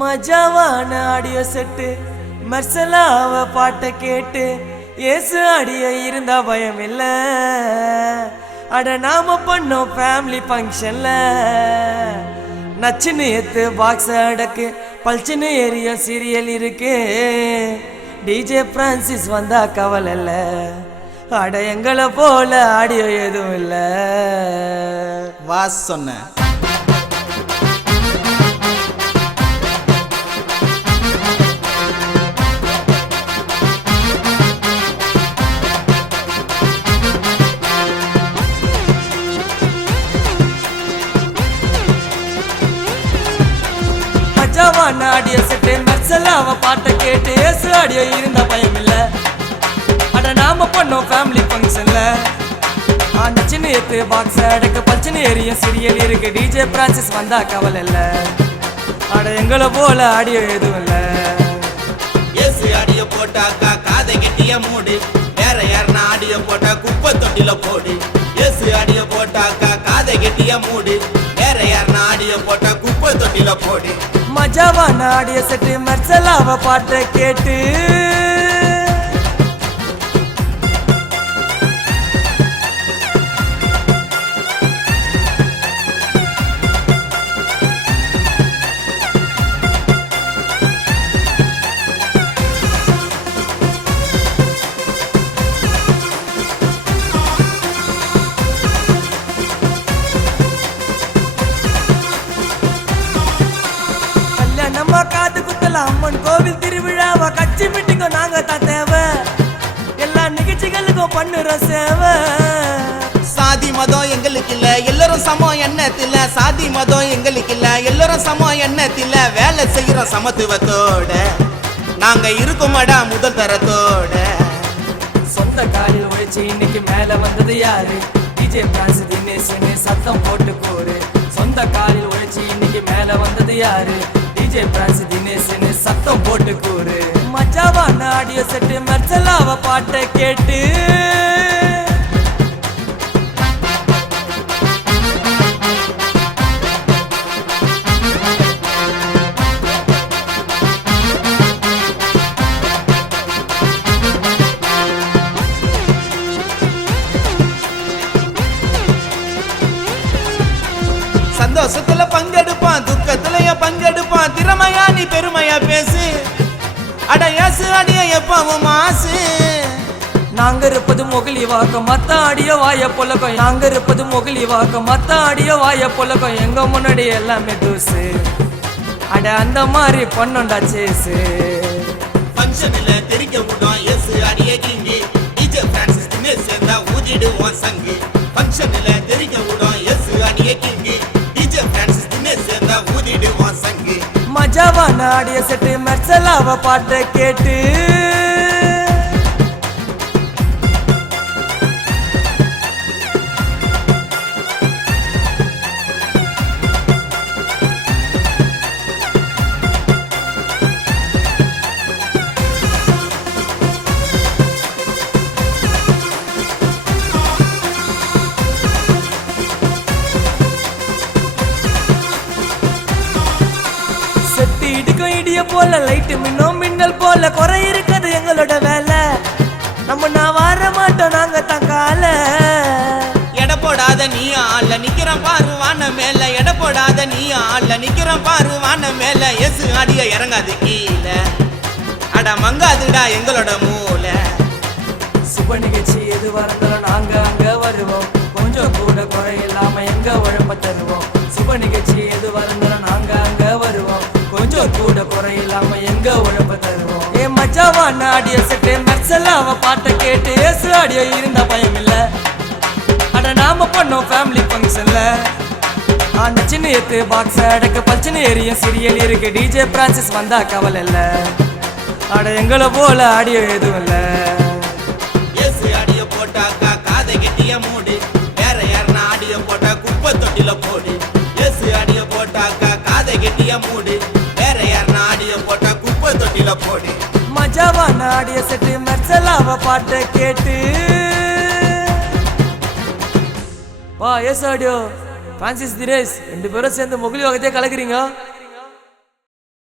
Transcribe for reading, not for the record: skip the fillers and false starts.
மஜாவான audio set மர்சலாவ பாட்டை கேட்டு ஏசு அடிய இருந்தா பயம் இல்ல. அட நாம பண்ணோம் ஃபேமிலி ஃபங்க்ஷன்ல நச்சுன்னு எத்து பாக்ஸ் அடக்கு பல்ச்சுன்னு ஏரிய சீரியல் இருக்கு. டிஜே பிரான்சிஸ் வந்தா கவலை இல்ல. அட எங்களை போல ஆடியோ எதுவும் இல்ல. வா சொன்ன மஜாவான ஆடியோ செட்டு மர்சலாவ பாட்டை கேட்டு ஏசு ஆடியோ இருந்தா பயம் இல்ல. அட நாம பண்ணோம் ஃபேமிலி ஃபங்க்ஷன்ல நச்சுன்னு எத்து பாக்ஸ் அடக்க பல்ச்சுன்னு ஏரியும் சீரியல் இருக்கு. டிஜே பிரான்சிஸ் வந்தா கவலை இல்ல. அட எங்களை போல ஆடியோ எதுவும் இல்ல. ஏசு ஆடியோ போட்டாக்கா காதை கெட்டிய மூடு. வேற யாருன்னா ஆடியோ போட்டா குப்பை தொட்டில போடு. ஏசு ஆடியோ போட்டாக்கா காதை கெட்டிய மூடு. வேற யாருன்னா ஆடியோ போட்டா குப்பை தொட்டில போடு. மஜாவான ஆடியோ செட்டு மர்சலாவ பாட்டை கேட்டு நம்ம காது குத்தல அம்மன் கோவில் திருவிழாவா கட்சி மீட்டிங்கோ நாங்க தான் தேவை. எல்லா நிகழ்ச்சிகளுக்கும் பண்ணுற சேவை. சாதி மதம் எங்களுக்கு இல்ல எல்லாரும் சமம் எண்ணத்துல. சாதி மதம் எங்களுக்கு இல்ல எல்லாரும் சமம் எண்ணத்துல. வேலை செய்யறோம் சமத்துவத்தோட நாங்க இருக்கோமாடா முதல் தரத்தோட. சொந்த காலில் உழைச்சி இன்னைக்கு மேல வந்தது யாரு? டிஜே பிரான்சிஸ் தினேஷ்னு சத்தம் போட்டு கூறு. சொந்த காலில் உழைச்சி இன்னைக்கு மேல வந்தது யாரு? டிஜே பிரான்சிஸ் தினேஷ்னு சத்தம் போட்டு கூறு. மஜாவான ஆடியோ செட்டு மர்சலாவ பாட்டை கேட்டு சந்தோஷத்துல பங்கெடுப்பான் துக்கத்துலயும் பங்கெடுப்பான். திறமையா நீ பெருமையா பேசு. அட ஏசு அடிய எப்பவும் மாசு. நாங்க இருப்பது மொகலி வாக்கம் மத்த ஆடியோ வாய பொலக்கம். நாங்க இருப்பது மொகலி வாக்கம் மத்த ஆடியோ வாய பொலக்கம். எங்க முன்னாடி எல்லாமே தூசு. அட அந்த மாதிரி பொண்ணுண்டா சேசு. ஃபங்க்ஷன்ல தெரிக்க விடும் ஏசு அடிய கிங்கி. டிஜே பிரான்சிஸ் தினேஷ் சேர்ந்தா ஊதிடுவோம் சங்கு. ஃபங்க்ஷன்ல தெரிக்க விடும் ஏசு அடிய கிங்கி. டிஜே பிரான்சிஸ் தினேஷ் சேர்ந்தா ஊதிடுவோம் சங்கு. மஜாவான ஆடியோ செட்டு மர்சலாவ பாட்டை கேட்டு இடிய போல லைட் மின்னும் மின்னல் போல குறை இருக்குது எங்களோட வேலை. நம்ம நான் வர மாட்டோம் நாங்க தங்கால. எடை போடாத நீ ஆள நிக்கிறோம் பாரு வான மேல. எடை போடாத நீ ஆள நிக்கிறோம் பாரு வான மேல. ஏசு அடிய இறங்காது கீழே. அட மங்காதுடா எங்களோட மூளை. சுப நிகழ்ச்சி எது வரந்தாலும் நாங்க அங்க வருவோம். கொஞ்சம் கூட குறை இல்லாம எங்க உழைப்ப தருவோம். சுப நிகழ்ச்சி எது வரந்தாலும் நாங்க அங்க வருவோம். கொஞ்சம் கூட குறை இல்லாம எங்க உழைப்ப தருவோம். ஏ மஜாவான ஆடியோ செட்டு மர்சலாவ பாட்டை கேட்டு ஏசு ஆடியோ இருந்தா பயம் இல்ல. அட நாம பண்ணோம் ஃபேமிலி ஃபங்க்ஷன்ல நச்சுன்னு எத்து பாக்ஸ் அடக்க பல்ச்சுன்னு ஏரியும் சீரியல் இருக்கு. டிஜே பிரான்சிஸ் வந்தா கவலை இல்ல. அட எங்களை போல ஆடியோ எதுவும் இல்ல. ஏசு ஆடியோ போட்டாக்கா காதை கெட்டிய மூடு. வேற யாருன்னா ஆடியோ போட்டா குப்பை தொட்டில போடு. ஏசு ஆடியோ போட்டாக்கா காதை கெட்டிய மூடு. வேற யாருன்னா ஆடியோ போட்டா குப்பை தொட்டில போடு. மஜாவான ஆடியோ செட்டு மர்சலாவ பாட்டை கேட்டு வா. ஏசு ஆடியோ பிரான்சிஸ் தினேஷ் ரெண்டு பேரும் சேர்ந்து மொகலி வகத்தையே கலக்குறீங்க.